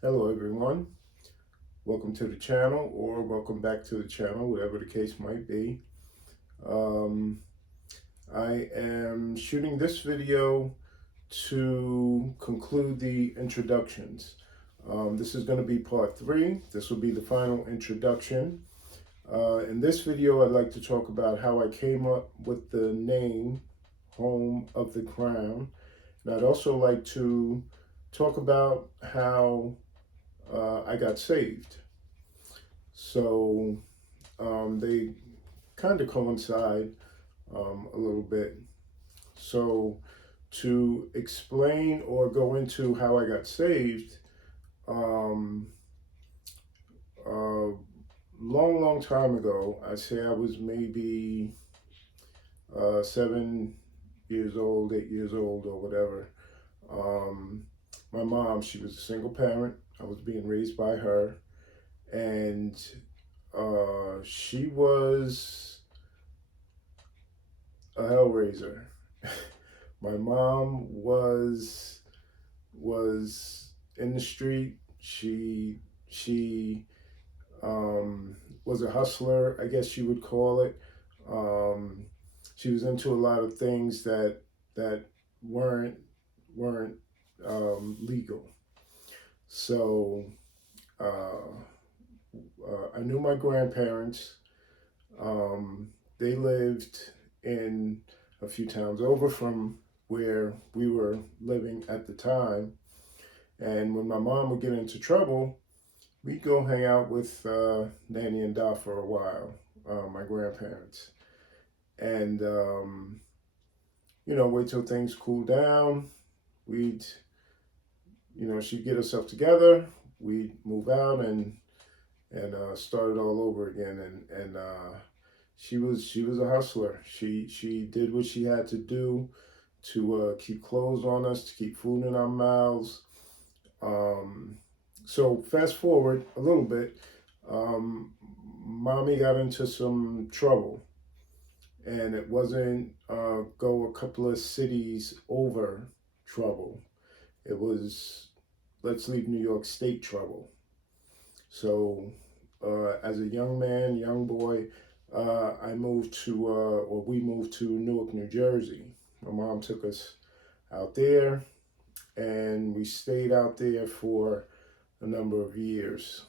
Hello everyone, welcome to the channel or welcome back to the channel, whatever the case might be. Um, I am shooting this video to conclude the introductions. This is going to be part 3. This will be the final introduction. In this video, I'd like to talk about how I came up with the name Home of the Crown. And I'd also like to talk about how I got saved. So they kind of coincide a little bit. So to explain or go into how I got saved, um, a long time ago, I'd say I was maybe 7 years old, 8 years old, or whatever. Um, my mom, she was a single parent. I was being raised by her, and she was a hellraiser. My mom was in the street. She was a hustler, I guess you would call it. Um, she was into a lot of things that weren't weren't legal. So uh, I knew my grandparents. Um, they lived in a few towns over from where we were living at the time. And when my mom would get into trouble, we'd go hang out with Nanny and Da for a while, my grandparents. And, wait till things cool down. We'd, she'd get herself together. We'd move out and start it all over again. And she was a hustler. She did what she had to do to keep clothes on us, to keep food in our mouths. So fast forward a little bit, um, mommy got into some trouble, and it wasn't go a couple of cities over trouble. It was let's leave New York State trouble. So as a young man, young boy, I moved to, or we moved to Newark, New Jersey. My mom took us out there, and we stayed out there for a number of years.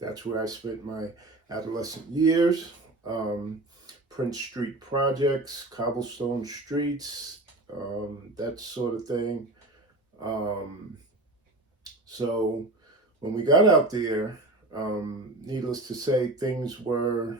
That's where I spent my adolescent years. Um, Prince Street projects, cobblestone streets, that sort of thing. Um, so when we got out there, needless to say, things were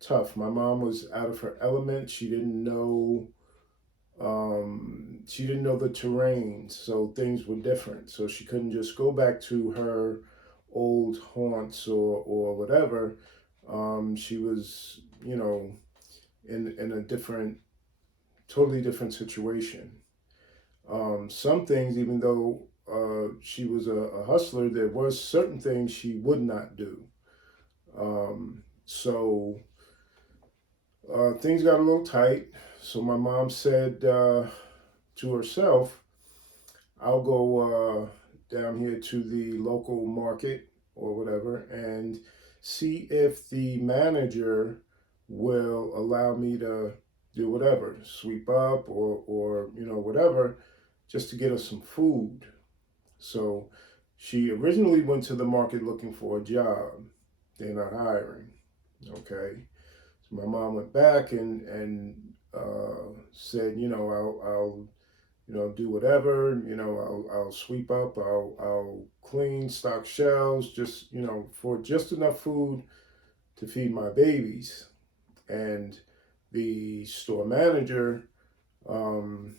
tough. My mom was out of her element. She didn't know the terrain, so things were different. So she couldn't just go back to her old haunts or whatever. She was, in a totally different situation. Some things, even though she was a hustler, there was certain things she would not do. So things got a little tight. So my mom said to herself, I'll go down here to the local market or whatever and see if the manager will allow me to do whatever, sweep up or whatever, just to get us some food. So she originally went to the market looking for a job. They're not hiring. Okay. So my mom went back and said, I'll do whatever. I'll sweep up. I'll clean, stock shelves, just for just enough food to feed my babies. And the store manager um,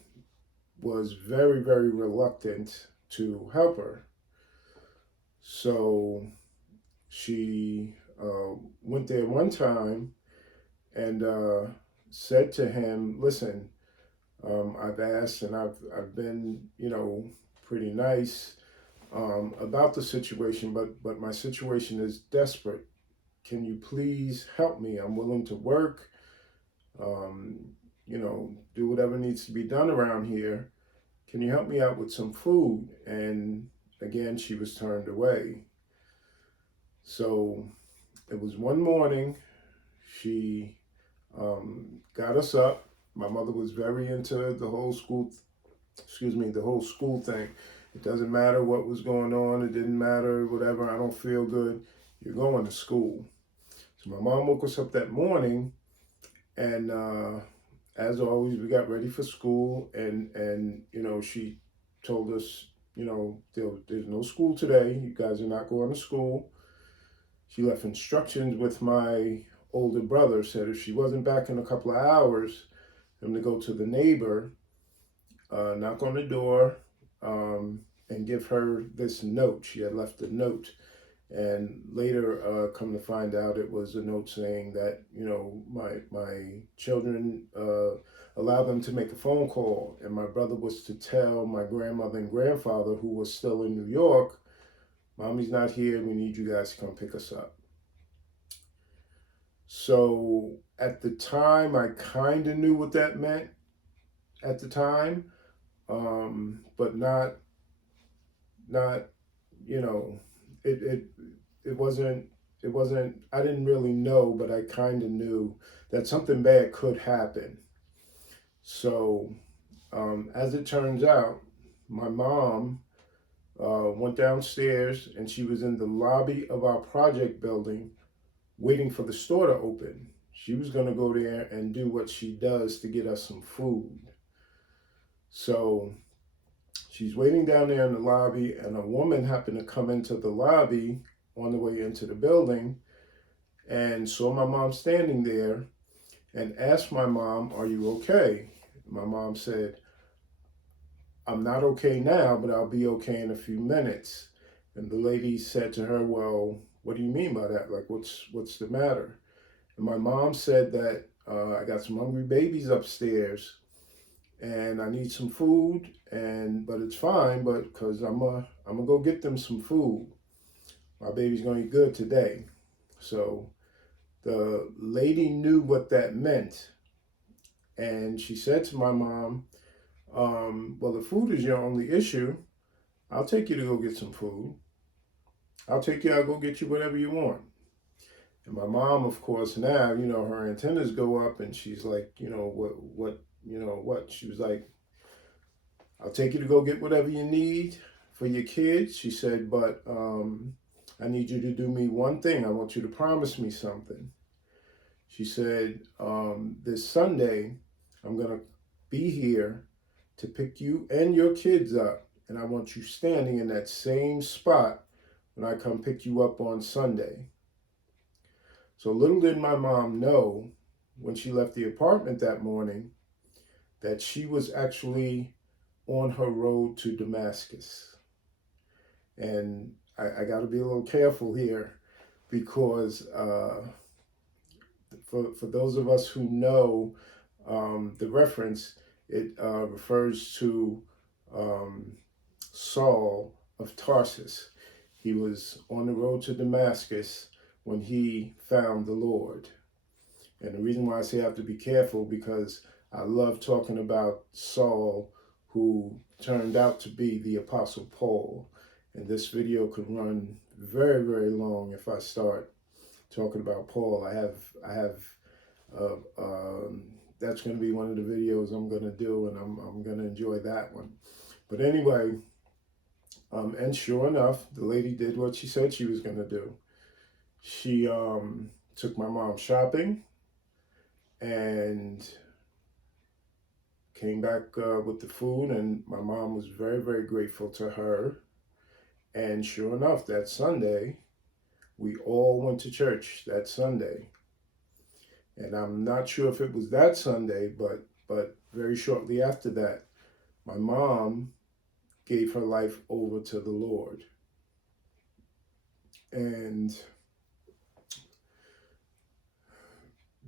was very, very reluctant to help her. So she went there one time and said to him, "Listen, I've asked and I've been, pretty nice about the situation, but my situation is desperate. Can you please help me? I'm willing to work, um, do whatever needs to be done around here. Can you help me out with some food?" And again, she was turned away. So it was one morning, she got us up. My mother was very into the whole school, the whole school thing. It doesn't matter what was going on. It didn't matter, whatever. I don't feel good. You're going to school. So my mom woke us up that morning, and as always, we got ready for school. And she told us, there's no school today. You guys are not going to school. She left instructions with my older brother. Said if she wasn't back in a couple of hours, him to go to the neighbor, knock on the door, and give her this note. She had left a note, and later, come to find out, it was a note saying that my children, allow them to make a phone call, and my brother was to tell my grandmother and grandfather, who was still in New York, Mommy's not here. We need you guys to come pick us up. So at the time, I kind of knew what that meant at the time, but not it wasn't I didn't really know, but I kind of knew that something bad could happen. So as it turns out, my mom went downstairs, and she was in the lobby of our project building waiting for the store to open. She was going to go there and do what she does to get us some food. So she's waiting down there in the lobby, and a woman happened to come into the lobby on the way into the building and saw my mom standing there and asked my mom, "Are you okay?" My mom said, "I'm not okay now, but I'll be okay in a few minutes." And the lady said to her, "Well, what do you mean by that? Like, what's the matter?" And my mom said that I got some hungry babies upstairs, and I need some food, but it's fine, but because I'm gonna go get them some food. My baby's gonna eat good today. So the lady knew what that meant, and she said to my mom, "Well, the food is your only issue. I'll take you to go get some food. I'll go get you whatever you want." And my mom, of course, now, her antennas go up, and she's like, what? She was like, "I'll take you to go get whatever you need for your kids." She said, "But I need you to do me one thing. I want you to promise me something." She said, "This Sunday, I'm going to be here to pick you and your kids up. And I want you standing in that same spot when I come pick you up on Sunday." So little did my mom know, when she left the apartment that morning, that she was actually on her road to Damascus. And I got to be a little careful here, because for those of us who know the reference, it refers to Saul of Tarsus. He was on the road to Damascus when he found the Lord. And the reason why I say I have to be careful, because I love talking about Saul, who turned out to be the Apostle Paul. And this video could run very, very long if I start talking about Paul. I have that's going to be one of the videos I'm going to do, and I'm going to enjoy that one. But anyway, and sure enough, the lady did what she said she was going to do. She took my mom shopping and came back with the food, and my mom was very, very grateful to her. And sure enough, that Sunday, we all went to church that Sunday. And I'm not sure if it was that Sunday, but very shortly after that, my mom gave her life over to the Lord. And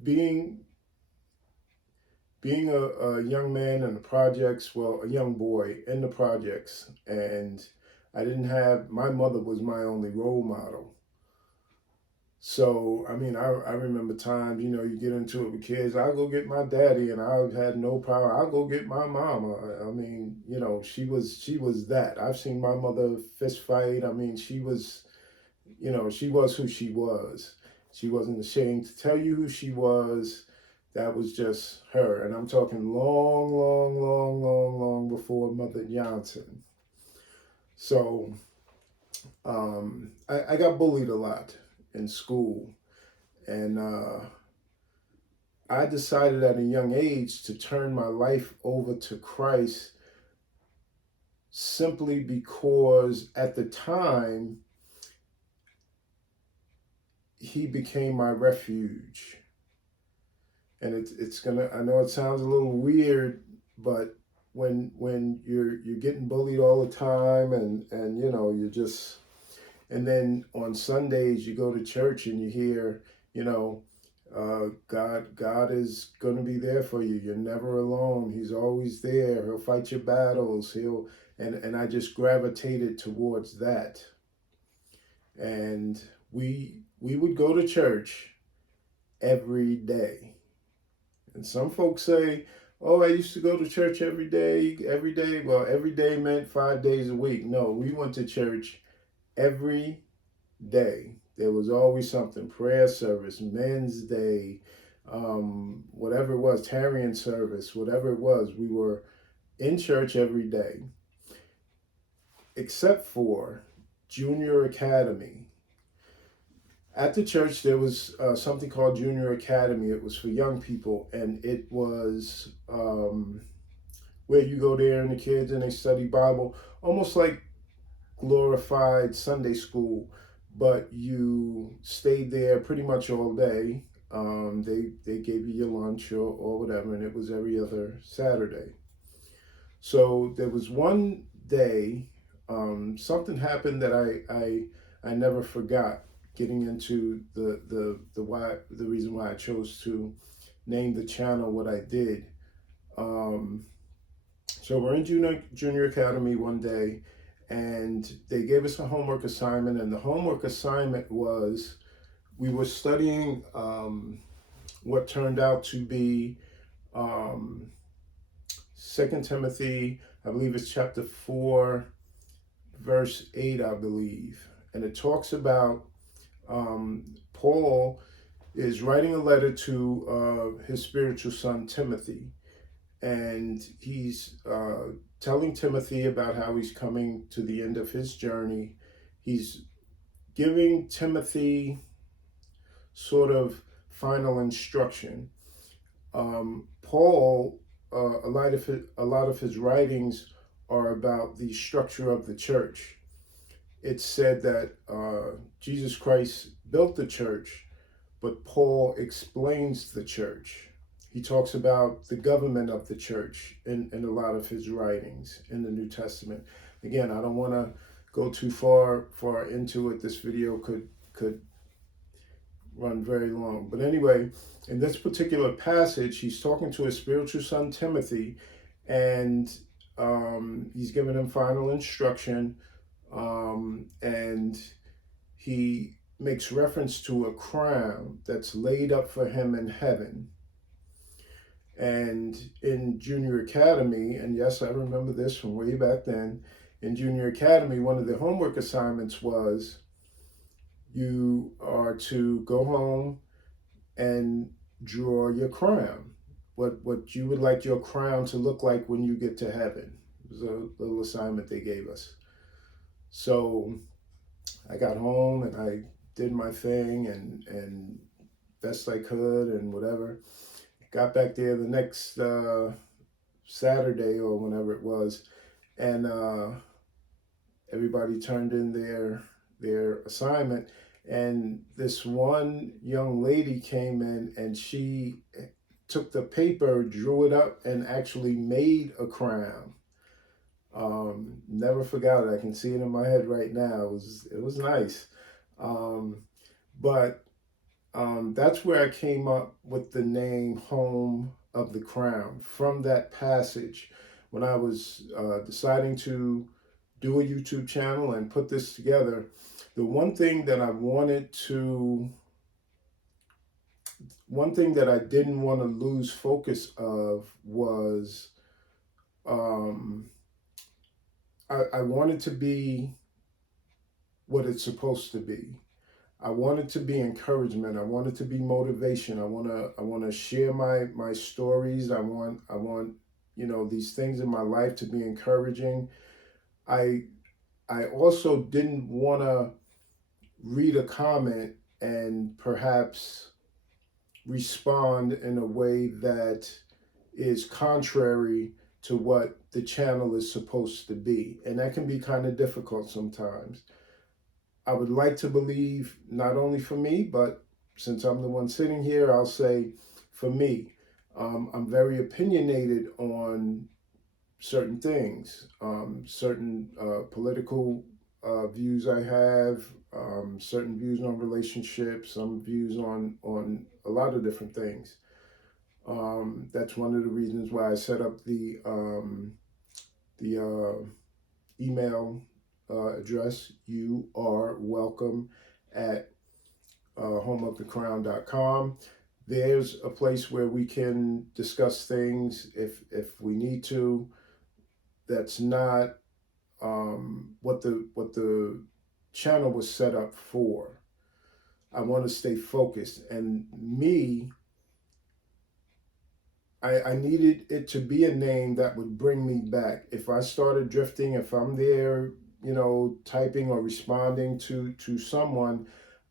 being a young man in the projects, well, a young boy in the projects, and my mother was my only role model. So, I mean, I remember times, you get into it with kids. I'll go get my daddy, and I had no power. I'll go get my mama. I mean, she was that. I've seen my mother fist fight. I mean, she was who she was. She wasn't ashamed to tell you who she was. That was just her. And I'm talking long, long, long, long, long before Mother Johnson. So I got bullied a lot in school. And I decided at a young age to turn my life over to Christ simply because at the time, he became my refuge. And it's gonna, I know it sounds a little weird, but when you're getting bullied all the time, and you're just, and then on Sundays you go to church and you hear, God is going to be there for you. You're never alone. He's always there. He'll fight your battles. And I just gravitated towards that. And we would go to church every day. And some folks say, "Oh, I used to go to church every day, every day." Well, every day meant 5 days a week. No, we went to church every day. There was always something: prayer service, men's day, whatever it was, tarrying service, whatever it was. We were in church every day, except for junior academy. At the church, there was something called Junior Academy. It was for young people, and it was where you go there and the kids and they study Bible, almost like glorified Sunday school, but you stayed there pretty much all day. They gave you your lunch or whatever, and it was every other Saturday. So there was one day, something happened that I never forgot. Getting into the reason why I chose to name the channel what I did. Um, so we're in junior academy one day, and they gave us a homework assignment, and the homework assignment was we were studying what turned out to be um, 2 Timothy, I believe it's chapter 4, verse 8, I believe. And it talks about Paul is writing a letter to his spiritual son Timothy, and he's telling Timothy about how he's coming to the end of his journey. He's giving Timothy sort of final instruction. Paul, a lot of his writings are about the structure of the church. It's said that Jesus Christ built the church, but Paul explains the church. He talks about the government of the church in a lot of his writings in the New Testament. Again, I don't want to go too far into it. This video could run very long. But anyway, in this particular passage, he's talking to his spiritual son Timothy, and he's giving him final instruction, and he makes reference to a crown that's laid up for him in heaven. And in junior academy, and yes, I remember this from way back then, in junior academy, one of the homework assignments was you are to go home and draw your crown. What you would like your crown to look like when you get to heaven. It was a little assignment they gave us. So I got home and I did my thing and best I could and whatever. Got back there the next Saturday or whenever it was, and everybody turned in their assignment. And this one young lady came in and she took the paper, drew it up, and actually made a crown. Never forgot it. I can see it in my head right now. It was nice. But that's where I came up with the name Home of the Crown, from that passage. When I was deciding to do a YouTube channel and put this together, the one thing that I wanted to one thing that I didn't want to lose focus of was um, I wanted to be what it's supposed to be. I want it to be encouragement. I want it to be motivation. I want to share my stories. I want these things in my life to be encouraging. I I also didn't want to read a comment and perhaps respond in a way that is contrary to what the channel is supposed to be. And that can be kind of difficult sometimes. I would like to believe, not only for me, but since I'm the one sitting here, I'll say for me, I'm very opinionated on certain things, certain political views I have, certain views on relationships, some views on a lot of different things. That's one of the reasons why I set up the email address. You are welcome at homeofthecrown.com. There's a place where we can discuss things if we need to. That's not what the channel was set up for. I want to stay focused, and I needed it to be a name that would bring me back. If I started drifting, if I'm there, typing or responding to someone,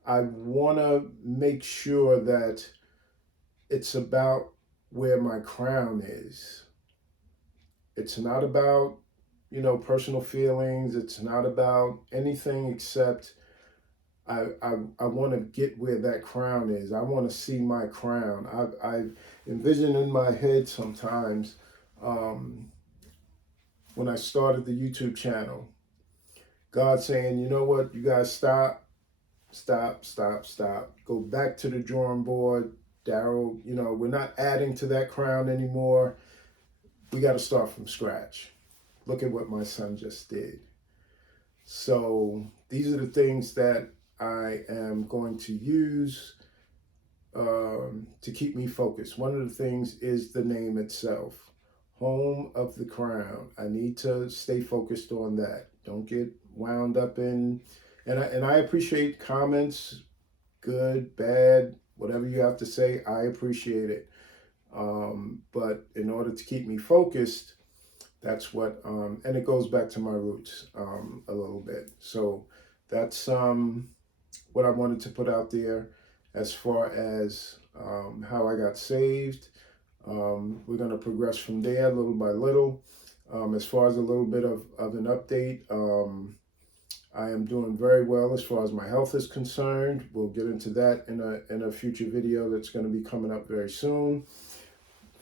I want to make sure that it's about where my crown is. It's not about, personal feelings. It's not about anything except I want to get where that crown is. I want to see my crown. I envision in my head sometimes when I started the YouTube channel, God saying, you know what, you guys stop. Go back to the drawing board. Daryl, we're not adding to that crown anymore. We got to start from scratch. Look at what my son just did. So these are the things that I am going to use to keep me focused. One of the things is the name itself, Home of the Crown. I need to stay focused on that. Don't get wound up in, and I appreciate comments, good, bad, whatever you have to say. I appreciate it. But in order to keep me focused, that's what, and it goes back to my roots a little bit. So that's what I wanted to put out there as far as how I got saved. We're going to progress from there little by little. As far as a little bit of an update, I am doing very well as far as my health is concerned. We'll get into that in a future video that's going to be coming up very soon.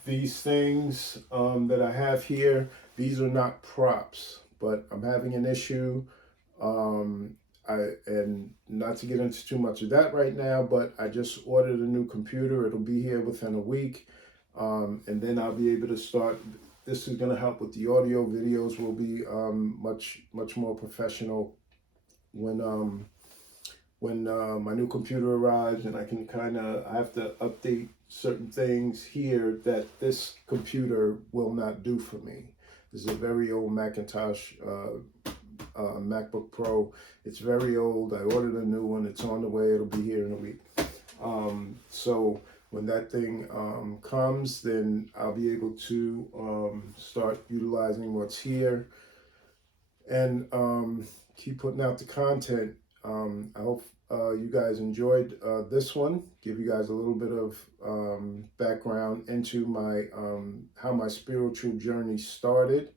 These things that I have here, these are not props, but I'm having an issue. And not to get into too much of that right now, but I just ordered a new computer. It'll be here within a week. And then I'll be able to start. This is going to help with the audio. Videos will be much more professional when my new computer arrives, and I have to update certain things here that this computer will not do for me. This is a very old Macintosh MacBook Pro. It's very old. I ordered a new one. It's on the way. It'll be here in a week. So when that thing comes, then I'll be able to start utilizing what's here and keep putting out the content. I hope you guys enjoyed this one. Give you guys a little bit of background into my how my spiritual journey started,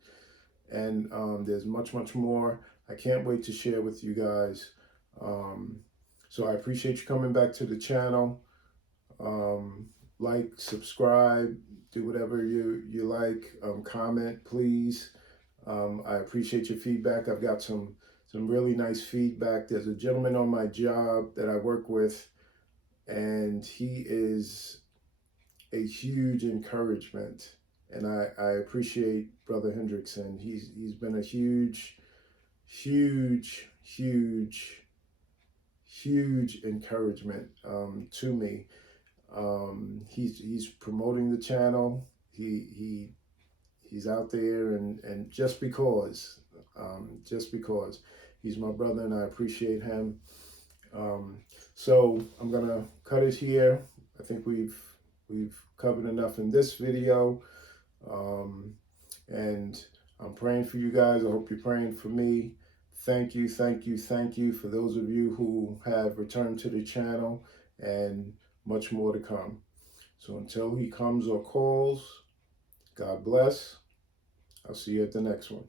and there's much more I can't wait to share with you guys. So I appreciate you coming back to the channel. Like, subscribe, do whatever you like. Comment, please. I appreciate your feedback. I've got some really nice feedback. There's a gentleman on my job that I work with, and he is a huge encouragement. And I appreciate Brother Hendrickson. He's been a huge encouragement to me. He's promoting the channel. He's out there, and just because he's my brother and I appreciate him. So I'm gonna cut it here. I think we've covered enough in this video, and I'm praying for you guys. I hope you're praying for me. Thank you, thank you, thank you for those of you who have returned to the channel, and much more to come. So until he comes or calls, God bless. I'll see you at the next one.